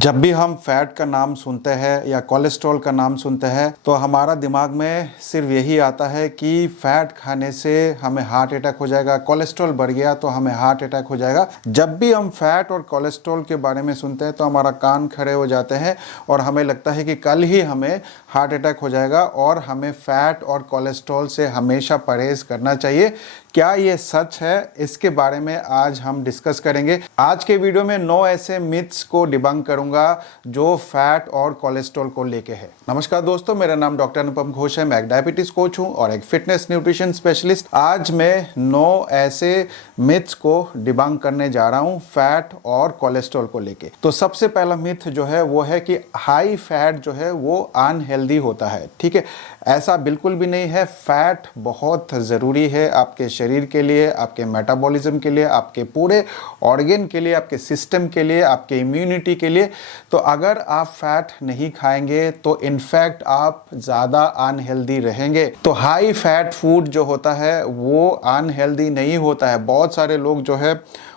जब भी हम फैट का नाम सुनते हैं या कोलेस्ट्रॉल का नाम सुनते हैं तो हमारा दिमाग में सिर्फ यही आता है कि फैट खाने से हमें हार्ट अटैक हो जाएगा, कोलेस्ट्रॉल बढ़ गया तो हमें हार्ट अटैक हो जाएगा। जब भी हम फैट और कोलेस्ट्रॉल के बारे में सुनते हैं तो हमारा कान खड़े हो जाते हैं और हमें लगता है कि कल ही हमें हार्ट अटैक हो जाएगा और हमें फैट और कोलेस्ट्रॉल से हमेशा परहेज करना चाहिए। क्या ये सच है? इसके बारे में आज हम डिस्कस करेंगे। आज के वीडियो में 9 ऐसे मिथ्स को डिबंक करूंगा जो फैट और कोलेस्ट्रॉल को लेके है। नमस्कार दोस्तों, मेरा नाम डॉक्टर अनुपम घोष है। मैं एक डायबिटीज कोच हूं और एक फिटनेस न्यूट्रिशन स्पेशलिस्ट। आज मैं 9 ऐसे मिथ्स को डिबंक करने जा रहा हूं फैट और कोलेस्ट्रॉल को लेके। तो सबसे पहला मिथ जो है वो है कि हाई फैट जो है वो अनहेल्दी होता है। ठीक है, ऐसा बिल्कुल भी नहीं है। फैट बहुत ज़रूरी है आपके शरीर के लिए, आपके मेटाबॉलिज्म के लिए, आपके पूरे ऑर्गन के लिए, आपके सिस्टम के लिए, आपके इम्यूनिटी के लिए। तो अगर आप फैट नहीं खाएंगे तो इनफैक्ट आप ज़्यादा अनहेल्दी रहेंगे। तो हाई फैट फूड जो होता है वो अनहेल्दी नहीं होता है। बहुत सारे लोग जो है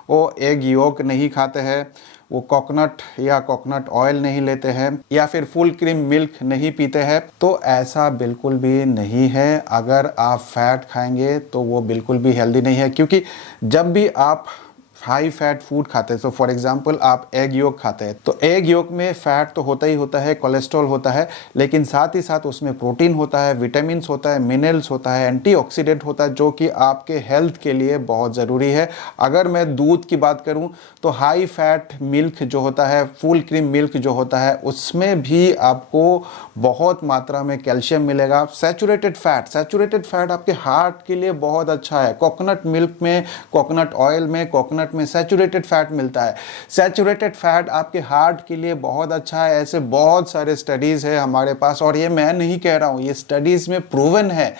वो एग योक नहीं खाते हैं, वो कोकोनट या कोकोनट ऑयल नहीं लेते हैं या फिर फुल क्रीम मिल्क नहीं पीते हैं। तो ऐसा बिल्कुल भी नहीं है। अगर आप फैट खाएंगे तो वो बिल्कुल भी हेल्दी नहीं है, क्योंकि जब भी आप हाई फैट फूड खाते हैं, तो फॉर एग्जांपल आप एग योक खाते हैं तो एग योक में फैट तो होता ही होता है, कोलेस्ट्रॉल होता है, लेकिन साथ ही साथ उसमें प्रोटीन होता है, विटामिन्स होता है, मिनरल्स होता है, एंटीऑक्सीडेंट होता है, जो कि आपके हेल्थ के लिए बहुत ज़रूरी है। अगर मैं दूध की बात करूं तो हाई फैट मिल्क जो होता है, फुल क्रीम मिल्क जो होता है, उसमें भी आपको बहुत मात्रा में कैल्शियम मिलेगा। सैचुरेटेड फैट आपके हार्ट के लिए बहुत अच्छा है। कोकोनट मिल्क में, कोकोनट ऑयल में, कोकोनट में सैचुरेटेड फैट मिलता है। सैचुरेटेड फैट आपके हार्ट के लिए बहुत अच्छा है। ऐसे बहुत सारे स्टडीज़ है हमारे पास, और ये मैं नहीं कह रहा हूँ, ये स्टडीज़ में प्रूवन है।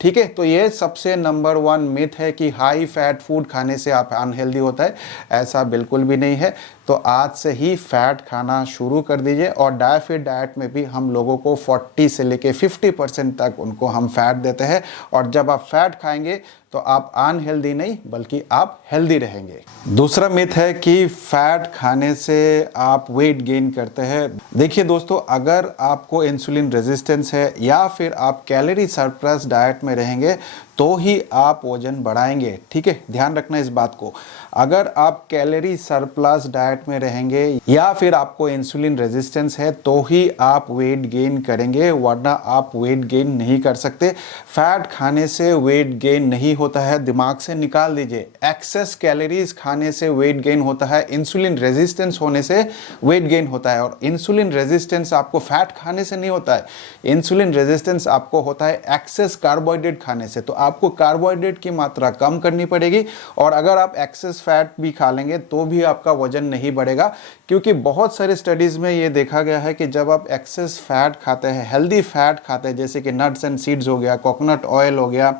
ठीक है, तो ये सबसे नंबर 1 मिथ है कि हाई फैट फूड खाने से आप अनहेल्दी होता है। ऐसा बिल्कुल भी नहीं है। तो आज से ही फैट खाना शुरू कर दीजिए। और डाइट में भी हम लोगों को 40 से लेके 50% तक उनको हम फैट देते हैं। और जब आप फैट खाएंगे तो आप अनहेल्दी नहीं बल्कि आप हेल्दी रहेंगे। दूसरा मिथ है कि फैट खाने से आप वेट गेन करते हैं। देखिए दोस्तों, अगर आपको इंसुलिन रेजिस्टेंस है या फिर आप कैलोरी सरप्लस डाइट में रहेंगे तो ही आप वजन बढ़ाएंगे। ठीक है, ध्यान रखना इस बात को। अगर आप कैलोरी सरप्लस डाइट में रहेंगे या फिर आपको इंसुलिन रेजिस्टेंस है तो ही आप वेट गेन करेंगे, वरना आप वेट गेन नहीं कर सकते। फैट खाने से वेट गेन नहीं होता है, दिमाग से निकाल दीजिए। एक्सेस कैलोरीज खाने से वेट गेन होता है, इंसुलिन रेजिस्टेंस होने से वेट गेन होता है। और इंसुलिन रेजिस्टेंस आपको फैट खाने से नहीं होता है, इंसुलिन रेजिस्टेंस आपको होता है एक्सेस कार्बोहाइड्रेट खाने से। तो आपको कार्बोहाइड्रेट की मात्रा कम करनी पड़ेगी। और अगर आप एक्सेस फैट भी खा लेंगे तो भी आपका वजन नहीं बढ़ेगा, क्योंकि बहुत सारे स्टडीज में ये देखा गया है कि जब आप एक्सेस फैट खाते हैं, हेल्दी फैट खाते हैं, जैसे कि नट्स एंड सीड्स हो गया, कोकोनट ऑयल हो गया,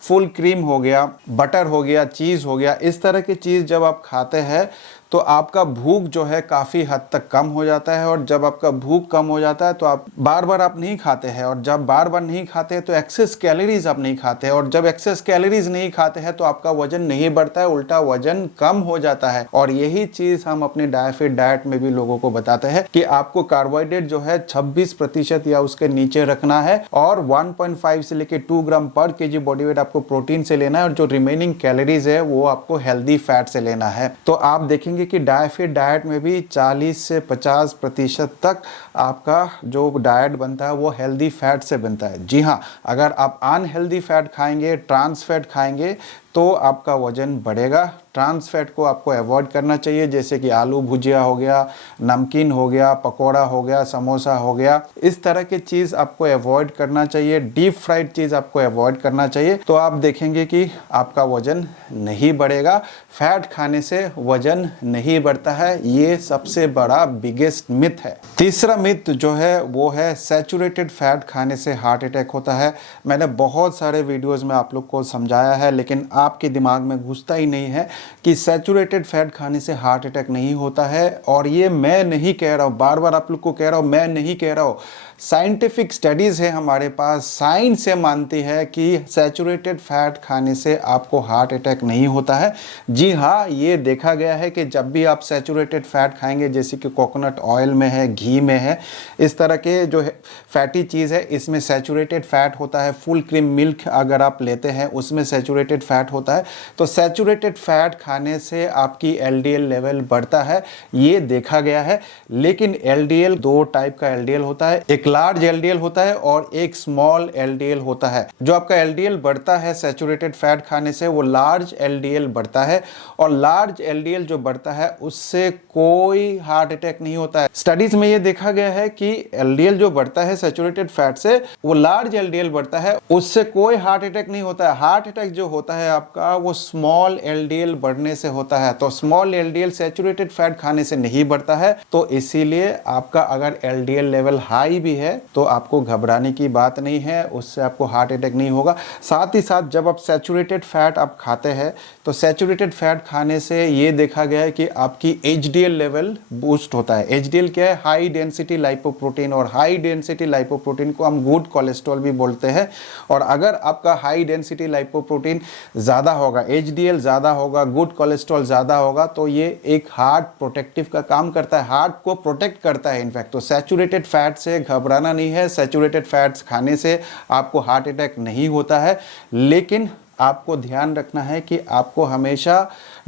फुल क्रीम हो गया, बटर हो गया, चीज़ हो गया, इस तरह की चीज़ जब आप खाते हैं तो आपका भूख जो है काफ़ी हद तक कम हो जाता है। और जब आपका भूख कम हो जाता है तो आप बार आप नहीं खाते हैं, और जब बार नहीं खाते हैं तो एक्सेस कैलोरीज आप नहीं खाते हैं, और जब एक्सेस कैलोरीज नहीं खाते हैं तो आपका वजन नहीं बढ़ता है, उल्टा वजन कम हो जाता है। और यही चीज़ हम अपने डाइट में भी लोगों को बताते हैं कि आपको कार्बोहाइड्रेट जो है 26% या उसके नीचे रखना है, और 1.5 से लेके 2 ग्राम पर केजी बॉडी वेट आपको प्रोटीन से लेना है, और जो रिमेनिंग कैलोरीज है वो आपको हेल्दी फैट से लेना है। तो आप देखेंगे कि डाइट में भी 40 से 50% तक आपका जो डाइट बनता है वो हेल्दी फैट से बनता है। जी हाँ, अगर आप अनहेल्दी फैट खाएंगे, ट्रांस फैट खाएंगे तो आपका वजन बढ़ेगा। ट्रांस फैट को आपको अवॉइड करना चाहिए, जैसे कि आलू भुजिया हो गया, नमकीन हो गया, पकोड़ा हो गया, समोसा हो गया, इस तरह की चीज़ आपको अवॉइड करना चाहिए। डीप फ्राइड चीज़ आपको अवॉइड करना चाहिए। तो आप देखेंगे कि आपका वजन नहीं बढ़ेगा। फैट खाने से वजन नहीं बढ़ता है, ये सबसे बड़ा बिगेस्ट मिथ है। तीसरा मिथ जो है वो है सैचुरेटेड फैट खाने से हार्ट अटैक होता है। मैंने बहुत सारे वीडियोज़ में आप लोग को समझाया है, लेकिन आपके दिमाग में घुसता ही नहीं है कि सैचुरेटेड फैट खाने से हार्ट अटैक नहीं होता है। और ये मैं नहीं कह रहा हूँ, बार आप लोग को कह रहा हूँ, मैं नहीं कह रहा हूँ। साइंटिफिक स्टडीज़ है हमारे पास, साइंस ये मानती है कि सैचुरेटेड फैट खाने से आपको हार्ट अटैक नहीं होता है। जी हाँ, ये देखा गया है कि जब भी आप सैचुरेटेड फैट खाएंगे, जैसे कि कोकोनट ऑयल में है, घी में है, इस तरह के जो फैटी चीज़ है इसमें सैचुरेटेड फैट होता है। फुल क्रीम मिल्क अगर आप लेते हैं उसमें सैचुरेटेड फैट होता है। तो सैचुरेटेड फैट खाने से आपकी एलडीएल लेवल बढ़ता है, ये देखा गया है। लेकिन एलडीएल, दो टाइप का एलडीएल होता है, एक लार्ज एलडीएल होता है और एक स्मॉल एलडीएल होता है। जो आपका एलडीएल बढ़ता है सैचुरेटेड फैट खाने से, वो लार्ज एलडीएल बढ़ता है, और लार्ज एलडीएल जो बढ़ता है उससे कोई हार्ट अटैक नहीं होता है। स्टडीज में ये देखा गया है कि एलडीएल जो बढ़ता है सैचुरेटेड फैट से, वो लार्ज एलडीएल बढ़ता है, उससे कोई हार्ट अटैक नहीं होता है। हार्ट अटैक जो होता है आपका, वो स्मॉल एलडीएल बढ़ने से होता है। तो स्मॉल एलडीएल सैचुरेटेड फैट खाने से नहीं बढ़ता है। तो इसीलिए आपका अगर एलडीएल लेवल हाई भी है तो आपको घबराने की बात नहीं है, उससे आपको हार्ट अटैक नहीं होगा। साथ ही साथ जब आप सैचुरेटेड फैट आप खाते हैं तो सैचुरेटेड फैट खाने से ये देखा गया है कि आपकी एचडीएल लेवल बूस्ट होता है। एचडीएल क्या है? हाई डेंसिटी लाइपोप्रोटीन, और हाई डेंसिटी लाइपोप्रोटीन को हम गुड कोलेस्ट्रॉल भी बोलते हैं। और अगर आपका हाई डेंसिटी लाइपोप्रोटीन ज़्यादा होगा, एचडीएल ज़्यादा होगा, गुड कोलेस्ट्रॉल ज़्यादा होगा, तो ये एक हार्ट प्रोटेक्टिव का काम करता है, हार्ट को प्रोटेक्ट करता है इनफैक्ट। तो सैचुरेटेड फैट से घबराना नहीं है, सैचुरेटेड फैट्स खाने से आपको हार्ट अटैक नहीं होता है। लेकिन आपको ध्यान रखना है कि आपको हमेशा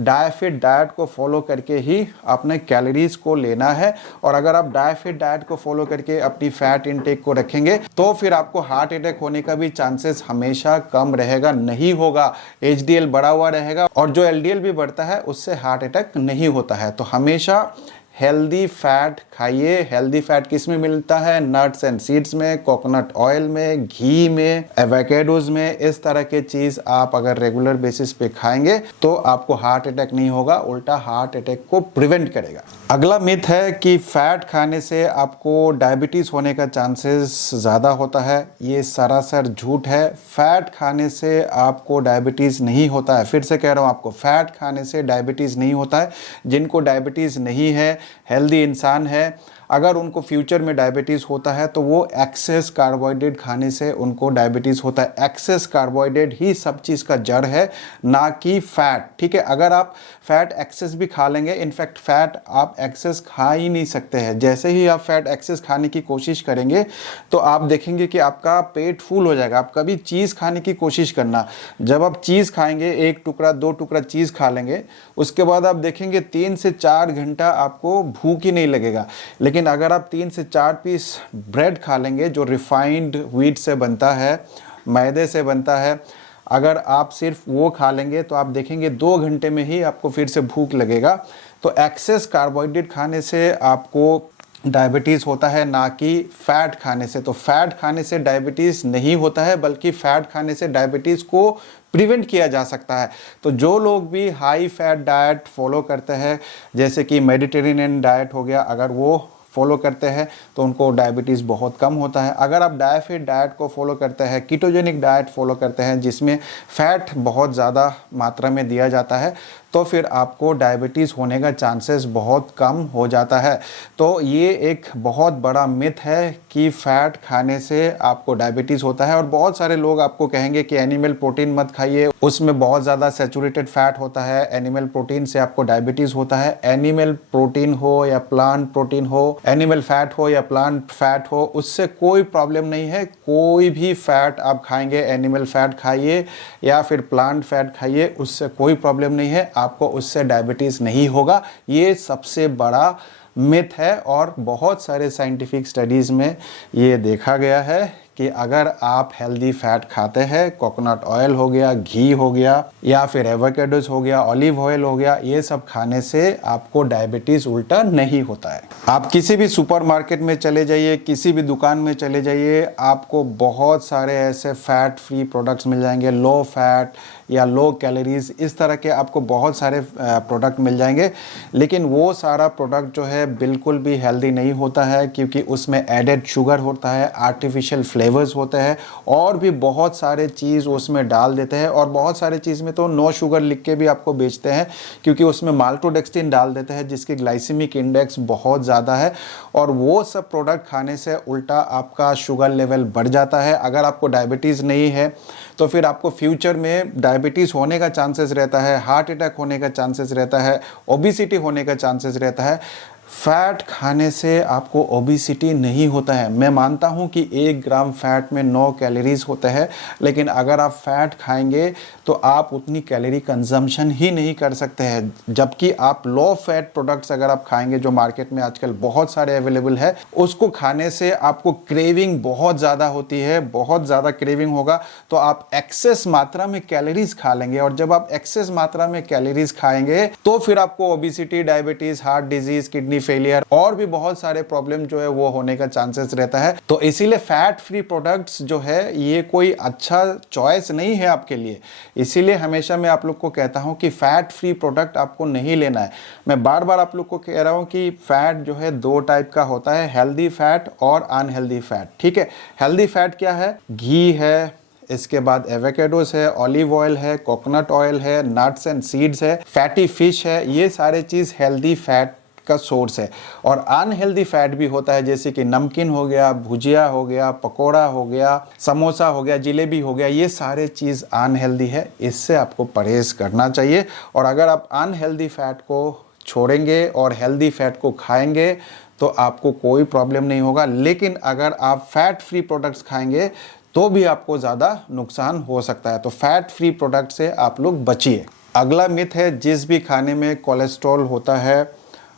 डायफिट डाइट को फॉलो करके ही अपने कैलोरीज को लेना है। और अगर आप डायफिट डाइट को फॉलो करके अपनी फैट इनटेक को रखेंगे तो फिर आपको हार्ट अटैक होने का भी चांसेस हमेशा कम रहेगा, नहीं होगा। एचडीएल बढ़ा हुआ रहेगा और जो एलडीएल भी बढ़ता है उससे हार्ट अटैक नहीं होता है। तो हमेशा हेल्दी फैट खाइए। हेल्दी फैट किस में मिलता है? नट्स एंड सीड्स में, कोकोनट ऑयल में, घी में, एवोकाडोज में। इस तरह के चीज़ आप अगर रेगुलर बेसिस पे खाएंगे तो आपको हार्ट अटैक नहीं होगा, उल्टा हार्ट अटैक को प्रिवेंट करेगा। अगला मिथ है कि फैट खाने से आपको डायबिटीज़ होने का चांसेस ज़्यादा होता है। ये सरासर झूठ है। फैट खाने से आपको डायबिटीज़ नहीं होता है। फिर से कह रहा हूँ आपको, फैट खाने से डायबिटीज़ नहीं होता है। जिनको डायबिटीज़ नहीं है, हेल्दी इंसान है, अगर उनको फ्यूचर में डायबिटीज़ होता है तो वो एक्सेस कार्बोहाइड्रेट खाने से उनको डायबिटीज़ होता है। एक्सेस कार्बोहाइड्रेट ही सब चीज़ का जड़ है, ना कि फैट। ठीक है, अगर आप फैट एक्सेस भी खा लेंगे, इनफैक्ट फैट आप एक्सेस खा ही नहीं सकते हैं। जैसे ही आप फैट एक्सेस खाने की कोशिश करेंगे तो आप देखेंगे कि आपका पेट फुल हो जाएगा। आप कभी चीज़ खाने की कोशिश करना, जब आप चीज़ खाएंगे, एक टुकड़ा दो टुकड़ा चीज़ खा लेंगे, उसके बाद आप देखेंगे 3 से 4 घंटा आपको भूख ही नहीं लगेगा। लेकिन अगर आप 3 से 4 पीस ब्रेड खा लेंगे जो रिफाइंड व्हीट से बनता है, मैदे से बनता है, अगर आप सिर्फ वो खा लेंगे तो आप देखेंगे 2 घंटे में ही आपको फिर से भूख लगेगा। तो एक्सेस कार्बोहाइड्रेट खाने से आपको डायबिटीज़ होता है, ना कि फैट खाने से। तो फैट खाने से डायबिटीज़ नहीं होता है, बल्कि फैट खाने से डायबिटीज़ को प्रिवेंट किया जा सकता है। तो जो लोग भी हाई फैट डाइट फॉलो करते हैं, जैसे कि मेडिटेरेनियन डाइट हो गया, अगर वो फॉलो करते हैं तो उनको डायबिटीज़ बहुत कम होता है। अगर आप डायफिट डाइट को फॉलो करते हैं, कीटोजेनिक डाइट फॉलो करते हैं जिसमें फ़ैट बहुत ज़्यादा मात्रा में दिया जाता है, तो फिर आपको डायबिटीज़ होने का चांसेस बहुत कम हो जाता है। तो ये एक बहुत बड़ा मिथ है कि फ़ैट खाने से आपको डायबिटीज़ होता है। और बहुत सारे लोग आपको कहेंगे कि एनिमल प्रोटीन मत खाइए, उसमें बहुत ज़्यादा सैचुरेटेड फैट होता है, एनिमल प्रोटीन से आपको डायबिटीज़ होता है। एनिमल प्रोटीन हो या प्लांट प्रोटीन हो, एनिमल फैट हो या प्लांट फैट हो, उससे कोई प्रॉब्लम नहीं है। कोई भी फैट आप खाएंगे, एनिमल फैट खाइए या फिर प्लांट फैट खाइए, उससे कोई प्रॉब्लम नहीं है, आपको उससे डायबिटीज़ नहीं होगा। ये सबसे बड़ा मिथ है और बहुत सारे साइंटिफिक स्टडीज़ में ये देखा गया है कि अगर आप हेल्दी फैट खाते हैं, कोकोनट ऑयल हो गया, घी हो गया, या फिर एवोकाडोस हो गया, ऑलिव ऑयल हो गया, ये सब खाने से आपको डायबिटीज़ उल्टा नहीं होता है। आप किसी भी सुपरमार्केट में चले जाइए, किसी भी दुकान में चले जाइए, आपको बहुत सारे ऐसे फैट फ्री प्रोडक्ट्स मिल जाएंगे, लो फैट या लो कैलोरीज, इस तरह के आपको बहुत सारे प्रोडक्ट मिल जाएंगे। लेकिन वो सारा प्रोडक्ट जो है बिल्कुल भी हेल्दी नहीं होता है, क्योंकि उसमें एडेड शुगर होता है, आर्टिफिशियल फ्लेवर्स होते हैं और भी बहुत सारे चीज़ उसमें डाल देते हैं। और बहुत सारे चीज़ में तो नो शुगर लिख के भी आपको बेचते हैं, क्योंकि उसमें माल्टोडेक्सटिन डाल देते हैं जिसकी ग्लाइसेमिक इंडेक्स बहुत ज़्यादा है। और वो सब प्रोडक्ट खाने से उल्टा आपका शुगर लेवल बढ़ जाता है। अगर आपको डायबिटीज़ नहीं है तो फिर आपको फ्यूचर में डायबिटीज़ होने का चांसेस रहता है, हार्ट अटैक होने का चांसेस रहता है, ओबिसिटी होने का चांसेस रहता है। फैट खाने से आपको ओबिसिटी नहीं होता है। मैं मानता हूं कि 1 ग्राम फैट में 9 कैलोरीज होते हैं, लेकिन अगर आप फैट खाएंगे तो आप उतनी कैलोरी कंजम्पशन ही नहीं कर सकते हैं। जबकि आप लो फैट प्रोडक्ट्स अगर आप खाएंगे, जो मार्केट में आजकल बहुत सारे अवेलेबल है, उसको खाने से आपको क्रेविंग बहुत ज़्यादा होती है, बहुत ज़्यादा क्रेविंग होगा तो आप एक्सेस मात्रा में कैलोरीज खा लेंगे। और जब आप एक्सेस मात्रा में कैलोरीज खाएंगे तो फिर आपको obesity, diabetes, heart disease, kidney failure और भी बहुत सारे प्रॉब्लम जो है वो होने का चांसेस रहता है। तो इसीलिए फैट फ्री प्रोडक्ट्स जो है ये कोई अच्छा चॉइस नहीं है आपके लिए। इसीलिए हमेशा मैं आप लोग को कहता हूं कि फैट फ्री प्रोडक्ट आपको नहीं लेना है। मैं बार बार आप लोग को कह रहा हूं कि फैट जो है 2 टाइप का होता है, हेल्दी फैट और अनहेल्दी फैट। ठीक है, हेल्दी फैट क्या है? घी है, इसके बाद एवोकेडोस है, ऑलिव ऑयल है, कोकोनट ऑयल है, नट्स एंड सीड्स है, फैटी फिश है, ये सारे चीज़ हेल्दी फैट का सोर्स है। और अनहेल्दी फैट भी होता है, जैसे कि नमकीन हो गया, भुजिया हो गया, पकोड़ा हो गया, समोसा हो गया, जिलेबी हो गया, ये सारे चीज़ अनहेल्दी है, इससे आपको परहेज करना चाहिए। और अगर आप अनहेल्दी फैट को छोड़ेंगे और हेल्दी फैट को खाएंगे तो आपको कोई प्रॉब्लम नहीं होगा। लेकिन अगर आप फैट फ्री प्रोडक्ट्स खाएंगे तो भी आपको ज़्यादा नुकसान हो सकता है। तो फैट फ्री प्रोडक्ट से आप लोग बचिए। अगला मिथ है, जिस भी खाने में कोलेस्ट्रॉल होता है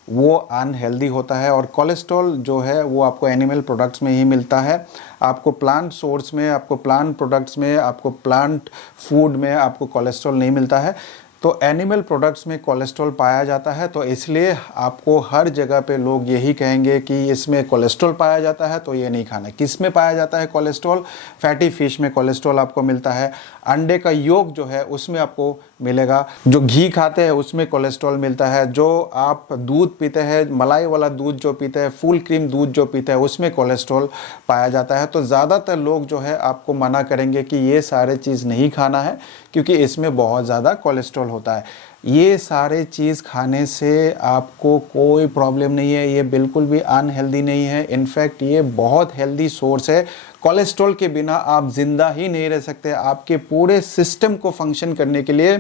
वो अनहेल्दी होता है। और कोलेस्ट्रॉल जो है वो आपको एनिमल प्रोडक्ट्स में ही मिलता है। आपको प्लांट सोर्स में, आपको प्लांट प्रोडक्ट्स में, आपको प्लांट फूड में आपको कोलेस्ट्रॉल नहीं मिलता है। तो एनिमल प्रोडक्ट्स में कोलेस्ट्रॉल पाया जाता है, तो इसलिए आपको हर जगह पे लोग यही कहेंगे कि इसमें कोलेस्ट्रॉल पाया जाता है तो ये नहीं खाना। किस में पाया जाता है कोलेस्ट्रॉल? फैटी फिश में कोलेस्ट्रॉल आपको मिलता है, अंडे का योक जो है उसमें आपको मिलेगा, जो घी खाते हैं उसमें कोलेस्ट्रॉल मिलता है, जो आप दूध पीते हैं, मलाई वाला दूध जो पीते हैं, फुल क्रीम दूध जो पीते हैं, उसमें कोलेस्ट्रॉल पाया जाता है। तो ज़्यादातर लोग जो है आपको मना करेंगे कि ये सारे चीज़ नहीं खाना है, क्योंकि इसमें बहुत ज़्यादा कोलेस्ट्रॉल होता है। ये सारे चीज़ खाने से आपको कोई प्रॉब्लम नहीं है, ये बिल्कुल भी अनहेल्दी नहीं है। इनफैक्ट ये बहुत हेल्दी सोर्स है। कोलेस्ट्रॉल के बिना आप जिंदा ही नहीं रह सकते। आपके पूरे सिस्टम को फंक्शन करने के लिए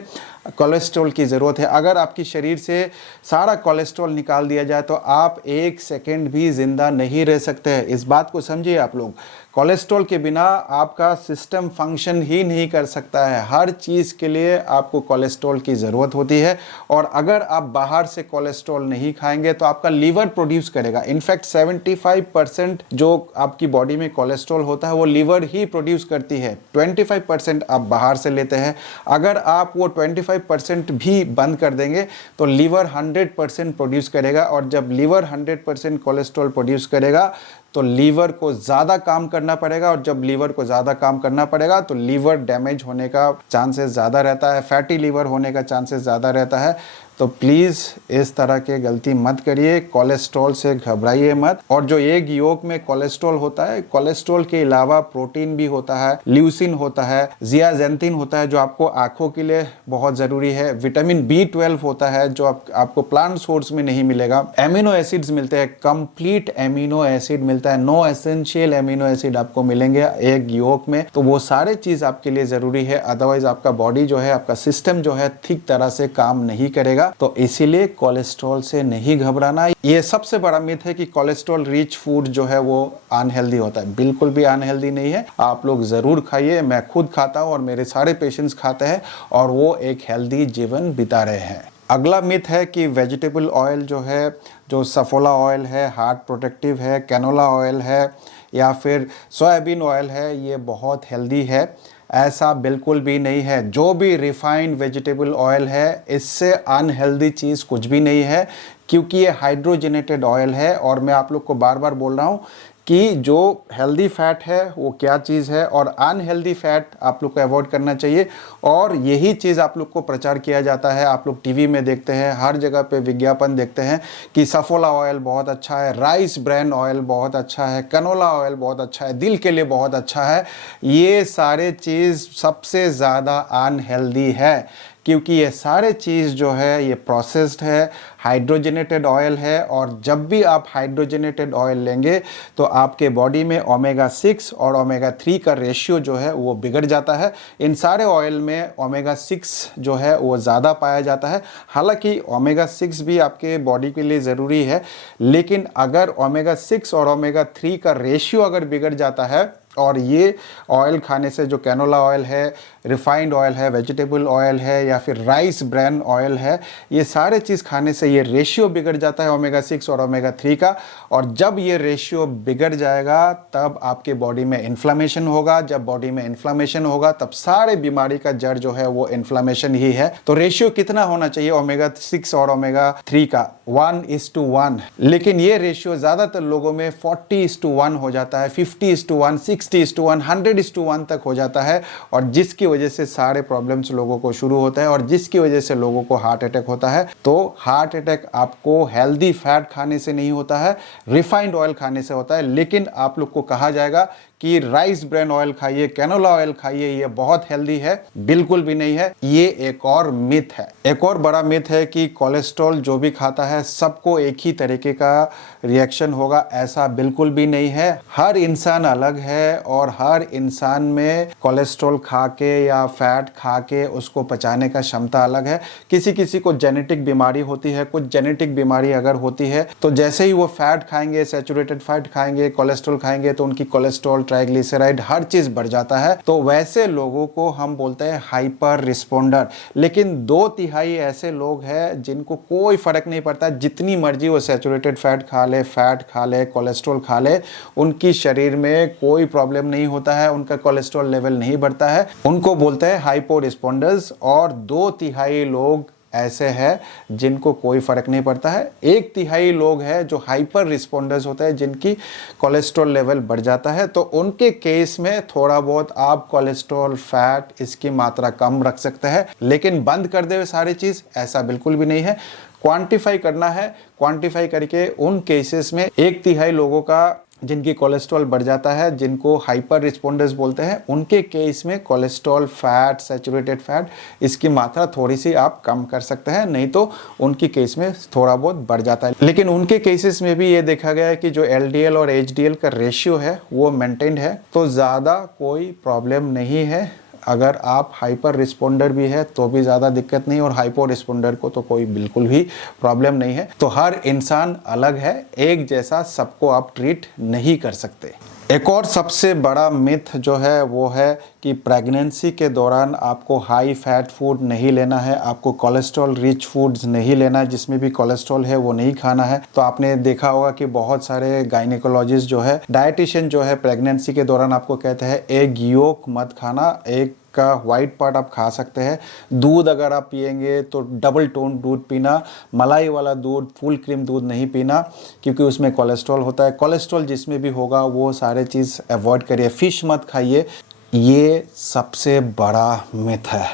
कोलेस्ट्रॉल की ज़रूरत है। अगर आपकी शरीर से सारा कोलेस्ट्रॉल निकाल दिया जाए तो आप 1 सेकंड भी ज़िंदा नहीं रह सकते हैं। इस बात को समझिए आप लोग। कोलेस्ट्रॉल के बिना आपका सिस्टम फंक्शन ही नहीं कर सकता है। हर चीज़ के लिए आपको कोलेस्ट्रॉल की ज़रूरत होती है। और अगर आप बाहर से कोलेस्ट्रॉल नहीं खाएंगे तो आपका लीवर प्रोड्यूस करेगा। इनफैक्ट 75% जो आपकी बॉडी में कोलेस्ट्रॉल होता है वो लीवर ही प्रोड्यूस करती है। 25% आप बाहर से लेते हैं। अगर आप वो 25% भी बंद कर देंगे तो लीवर 100% प्रोड्यूस करेगा। और जब लीवर 100% कोलेस्ट्रॉल प्रोड्यूस करेगा तो लीवर को ज़्यादा काम करना पड़ेगा। और जब लीवर को ज़्यादा काम करना पड़ेगा तो लीवर डैमेज होने का चांसेस ज़्यादा रहता है, फैटी लीवर होने का चांसेस ज़्यादा रहता है। तो प्लीज़ इस तरह के गलती मत करिए, कोलेस्ट्रॉल से घबराइए मत। और जो एग योक में कोलेस्ट्रॉल होता है, कोलेस्ट्रॉल के अलावा प्रोटीन भी होता है, ल्यूसिन होता है, जियाजेंथिन होता है जो आपको आँखों के लिए बहुत ज़रूरी है, विटामिन B12 होता है जो आपको प्लांट सोर्स में नहीं मिलेगा, एमिनो एसिड्स मिलते हैं, कंप्लीट एमिनो एसिड मिलता है, नो एसेंशियल एमिनो एसिड आपको मिलेंगे एग योक में। तो वो सारे चीज़ आपके लिए ज़रूरी है, अदरवाइज आपका बॉडी जो है, आपका सिस्टम जो है ठीक तरह से काम नहीं करेगा। तो इसीलिए कोलेस्ट्रॉल से नहीं घबराना। ये सबसे बड़ा मिथ है कि कोलेस्ट्रॉल रिच फूड जो है वो अनहेल्दी होता है। बिल्कुल भी अनहेल्दी नहीं है। आप लोग ज़रूर खाइए, मैं खुद खाता हूँ और मेरे सारे पेशेंट्स खाते हैं और वो एक हेल्दी जीवन बिता रहे हैं। अगला मिथ है कि वेजिटेबल ऑयल जो है, जो सफोला ऑयल है, हार्ट प्रोटेक्टिव है, कैनोला ऑयल है या फिर सोयाबीन ऑयल है, ये बहुत हेल्दी है। ऐसा बिल्कुल भी नहीं है। जो भी रिफाइंड वेजिटेबल ऑयल है, इससे अनहेल्दी चीज़ कुछ भी नहीं है, क्योंकि ये हाइड्रोजनेटेड ऑयल है। और मैं आप लोग को बार बार बोल रहा हूँ कि जो हेल्दी फैट है वो क्या चीज़ है और अनहेल्दी फैट आप लोग को अवॉइड करना चाहिए। और यही चीज़ आप लोग को प्रचार किया जाता है, आप लोग टीवी में देखते हैं, हर जगह पे विज्ञापन देखते हैं कि सफोला ऑयल बहुत अच्छा है, राइस ब्रान ऑयल बहुत अच्छा है, कैनोला ऑयल बहुत अच्छा है, दिल के लिए बहुत अच्छा है। ये सारे चीज़ सबसे ज़्यादा अनहेल्दी है, क्योंकि ये सारे चीज़ जो है ये प्रोसेस्ड है, हाइड्रोजनेटेड ऑयल है। और जब भी आप हाइड्रोजनेटेड ऑयल लेंगे तो आपके बॉडी में ओमेगा 6 और ओमेगा 3 का रेशियो जो है वो बिगड़ जाता है। इन सारे ऑयल में ओमेगा 6 जो है वो ज़्यादा पाया जाता है। हालांकि ओमेगा 6 भी आपके बॉडी के लिए ज़रूरी है, लेकिन अगर ओमेगा 6 और ओमेगा 3 का रेशियो अगर बिगड़ जाता है और ये ऑयल खाने से, जो कैनोला ऑयल है, रिफाइंड ऑयल है, वेजिटेबल ऑयल है या फिर राइस ब्रान ऑयल है, ये सारे चीज़ खाने से ये रेशियो बिगड़ जाता है ओमेगा 6 और ओमेगा 3 का। और जब ये रेशियो बिगड़ जाएगा तब आपके बॉडी में इन्फ्लामेशन होगा। जब बॉडी में इन्फ्लामेशन होगा तब सारे बीमारी का जड़ जो है वो इन्फ्लामेशन ही है। तो रेशियो कितना होना चाहिए ओमेगा 6 और ओमेगा 3 का? 1:1। लेकिन ये रेशियो ज़्यादातर लोगों में 40:1 हो जाता है, 50:1, 60:1, 100:1 तक हो जाता है। और जिसकी वजह से सारे प्रॉब्लम्स लोगों को शुरू होता है और जिसकी वजह से लोगों को हार्ट अटैक होता है। तो हार्ट अटैक आपको हेल्दी फैट खाने से नहीं होता है, रिफाइंड ऑयल खाने से होता है। लेकिन आप लोग को कहा जाएगा कि राइस ब्रान ऑयल खाइए, कैनोला ऑयल खाइए, ये बहुत हेल्दी है। बिल्कुल भी नहीं है, ये एक और मिथ है। एक और बड़ा मिथ है कि कोलेस्ट्रॉल जो भी खाता है सबको एक ही तरीके का रिएक्शन होगा, ऐसा बिल्कुल भी नहीं है। हर इंसान अलग है और हर इंसान में कोलेस्ट्रॉल खा के या फैट खा के उसको पचाने का क्षमता अलग है। किसी किसी को जेनेटिक बीमारी होती है, कुछ जेनेटिक बीमारी अगर होती है तो जैसे ही वो फैट खाएंगे, सैचुरेटेड फैट खाएंगे, कोलेस्ट्रॉल खाएंगे तो उनकी कोलेस्ट्रॉल, ट्राइग्लिसराइड, हर चीज बढ़ जाता है। तो वैसे लोगों को हम बोलते हैं हाइपर रिस्पोंडर। लेकिन 2/3 ऐसे लोग हैं जिनको कोई फर्क नहीं पड़ता, जितनी मर्जी वो सैचुरेटेड फैट खा ले, फैट खा ले, कोलेस्ट्रॉल खा ले, उनकी शरीर में कोई प्रॉब्लम नहीं होता है, उनका कोलेस्ट्रॉल लेवल नहीं बढ़ता है। उनको बोलते हैं हाइपो रिस्पोंडर्स। और 2/3 लोग ऐसे हैं जिनको कोई फर्क नहीं पड़ता है। 1/3 लोग हैं जो हाइपर रिस्पोंडर्स होते हैं, जिनकी कोलेस्ट्रॉल लेवल बढ़ जाता है। तो उनके केस में थोड़ा बहुत आप कोलेस्ट्रॉल, फैट, इसकी मात्रा कम रख सकते हैं, लेकिन बंद कर दे सारी चीज़, ऐसा बिल्कुल भी नहीं है। क्वांटिफाई करना है, क्वांटिफाई करके उन केसेस में 1/3 लोगों का जिनकी कोलेस्ट्रॉल बढ़ जाता है, जिनको हाइपर रिस्पोंडर्स बोलते हैं, उनके केस में कोलेस्ट्रॉल, फैट, सैचुरेटेड फैट, इसकी मात्रा थोड़ी सी आप कम कर सकते हैं, नहीं तो उनकी केस में थोड़ा बहुत बढ़ जाता है। लेकिन उनके केसेस में भी ये देखा गया है कि जो LDL और HDL का रेशियो है वो मेंटेन्ड है, तो ज़्यादा कोई प्रॉब्लम नहीं है। अगर आप हाइपर रिस्पोंडर भी है तो भी ज़्यादा दिक्कत नहीं, और हाइपो रिस्पोंडर को तो कोई बिल्कुल भी प्रॉब्लम नहीं है। तो हर इंसान अलग है, एक जैसा सबको आप ट्रीट नहीं कर सकते। एक और सबसे बड़ा मिथ जो है वो है कि प्रेगनेंसी के दौरान आपको हाई फैट फूड नहीं लेना है, आपको कोलेस्ट्रॉल रिच फूड्स नहीं लेना है, जिसमें भी कोलेस्ट्रॉल है वो नहीं खाना है। तो आपने देखा होगा कि बहुत सारे गायनेकोलॉजिस्ट जो है, डाइटिशियन जो है, प्रेगनेंसी के दौरान आपको कहते हैं एग योक मत खाना, एग का वाइट पार्ट आप खा सकते हैं। दूध अगर आप पिएंगे तो डबल टोन दूध पीना, मलाई वाला दूध, फुल क्रीम दूध नहीं पीना, क्योंकि उसमें कोलेस्ट्रॉल होता है। कोलेस्ट्रॉल जिसमें भी होगा वो सारे चीज़ अवॉइड करिए। फिश मत खाइए, ये सबसे बड़ा मिथ है।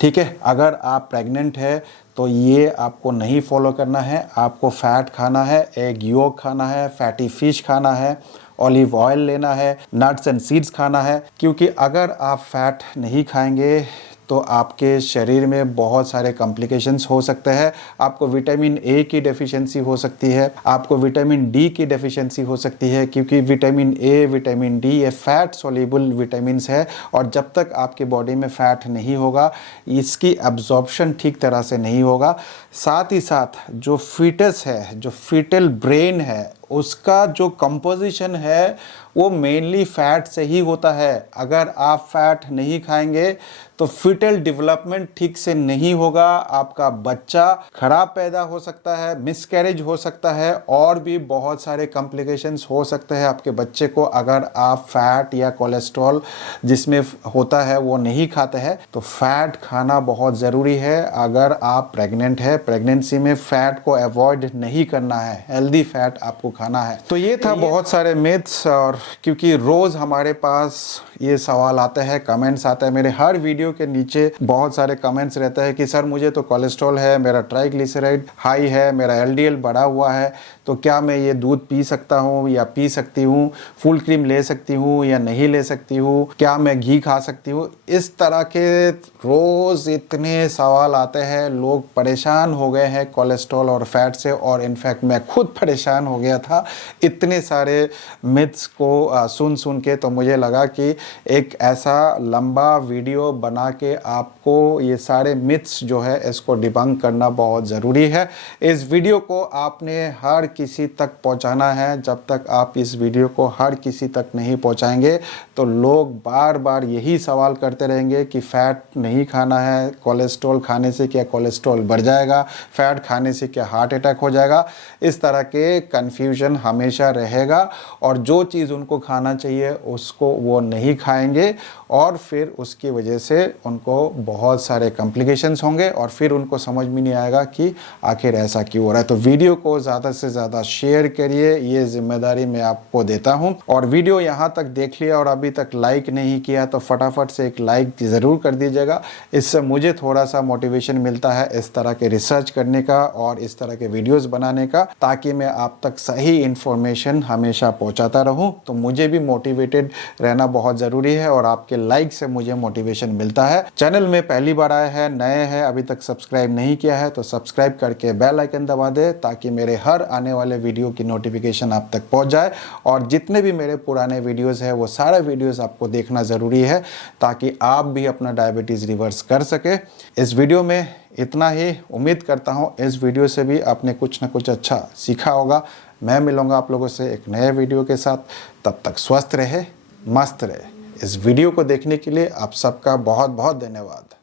ठीक है, अगर आप प्रेग्नेंट है तो ये आपको नहीं फॉलो करना है। आपको फैट खाना है, एग योक खाना है, फैटी फिश खाना है, ऑलिव ऑयल लेना है, नट्स एंड सीड्स खाना है। क्योंकि अगर आप फैट नहीं खाएंगे तो आपके शरीर में बहुत सारे कॉम्प्लिकेशंस हो सकते हैं। आपको विटामिन ए की डेफिशिएंसी हो सकती है, आपको विटामिन डी की डेफिशिएंसी हो सकती है, क्योंकि विटामिन ए, विटामिन डी ये फैट सोल्यूबल विटामिन्स है, और जब तक आपके बॉडी में फैट नहीं होगा इसकी एब्जॉर्प्शन ठीक तरह से नहीं होगा। साथ ही साथ जो फीटस है, जो फीटल ब्रेन है, उसका जो कंपोजिशन है वो मेनली फैट से ही होता है। अगर आप फैट नहीं खाएंगे तो फिटल डेवलपमेंट ठीक से नहीं होगा, आपका बच्चा खराब पैदा हो सकता है, मिसकैरेज हो सकता है, और भी बहुत सारे कॉम्प्लिकेशंस हो सकते हैं आपके बच्चे को अगर आप फैट या कोलेस्ट्रॉल जिसमें होता है वो नहीं खाते हैं। तो फैट खाना बहुत ज़रूरी है। अगर आप प्रेग्नेंट है, प्रेगनेंसी में फैट को अवॉइड नहीं करना है, हेल्दी फैट आपको खाना है। तो ये था बहुत सारे मिथ्स, और क्योंकि रोज़ हमारे पास ये सवाल आते हैं, कमेंट्स आते हैं, मेरे हर वीडियो के नीचे बहुत सारे कमेंट्स रहते हैं कि सर मुझे तो कोलेस्ट्रॉल है, मेरा ट्राइग्लिसराइड हाई है, मेरा एलडीएल बढ़ा हुआ है, तो क्या मैं ये दूध पी सकता हूँ या पी सकती हूँ, फुल क्रीम ले सकती हूँ या नहीं ले सकती हूँ, क्या मैं घी खा सकती हूँ। इस तरह के रोज़ इतने सवाल आते हैं, लोग परेशान हो गए हैं कोलेस्ट्रॉल और फैट से, और इनफैक्ट मैं खुद परेशान हो गया था इतने सारे मिथ्स को सुन के। तो मुझे लगा कि एक ऐसा लंबा वीडियो बना के आपको ये सारे मिथ्स जो है इसको डिबंक करना बहुत ज़रूरी है। इस वीडियो को आपने हर किसी तक पहुंचाना है। जब तक आप इस वीडियो को हर किसी तक नहीं पहुंचाएंगे तो लोग बार बार यही सवाल करते रहेंगे कि फ़ैट नहीं खाना है, कोलेस्ट्रॉल खाने से क्या कोलेस्ट्रॉल बढ़ जाएगा, फ़ैट खाने से क्या हार्ट अटैक हो जाएगा। इस तरह के कन्फ्यूजन हमेशा रहेगा, और जो चीज़ उनको खाना चाहिए उसको वो नहीं खाएंगे, और फिर उसकी वजह से उनको बहुत सारे कॉम्प्लिकेशंस होंगे, और फिर उनको समझ में नहीं आएगा कि आखिर ऐसा क्यों हो रहा है। तो वीडियो को ज़्यादा से ज़्यादा शेयर करिए, ये जिम्मेदारी मैं आपको देता हूँ। और वीडियो यहाँ तक देख लिया और अभी तक लाइक नहीं किया तो फटाफट से एक लाइक ज़रूर कर दीजिएगा। इससे मुझे थोड़ा सा मोटिवेशन मिलता है इस तरह के रिसर्च करने का और इस तरह के वीडियोज़ बनाने का, ताकि मैं आप तक सही इन्फॉर्मेशन हमेशा पहुँचाता रहूँ। तो मुझे भी मोटिवेटेड रहना बहुत ज़रूरी है, और आपके लाइक से मुझे मोटिवेशन मिलता है। चैनल में पहली बार आए हैं, नए हैं, अभी तक सब्सक्राइब नहीं किया है तो सब्सक्राइब करके बेल आइकन दबा दे, ताकि मेरे हर आने वाले वीडियो की नोटिफिकेशन आप तक पहुंच जाए। और जितने भी मेरे पुराने वीडियोस हैं वो सारे वीडियोस आपको देखना ज़रूरी है, ताकि आप भी अपना डायबिटीज़ रिवर्स कर सके। इस वीडियो में इतना ही। उम्मीद करता हूँ इस वीडियो से भी आपने कुछ ना कुछ अच्छा सीखा होगा। मैं मिलूँगा आप लोगों से एक नए वीडियो के साथ। तब तक स्वस्थ रहे, मस्त रहे। इस वीडियो को देखने के लिए आप सबका बहुत बहुत धन्यवाद।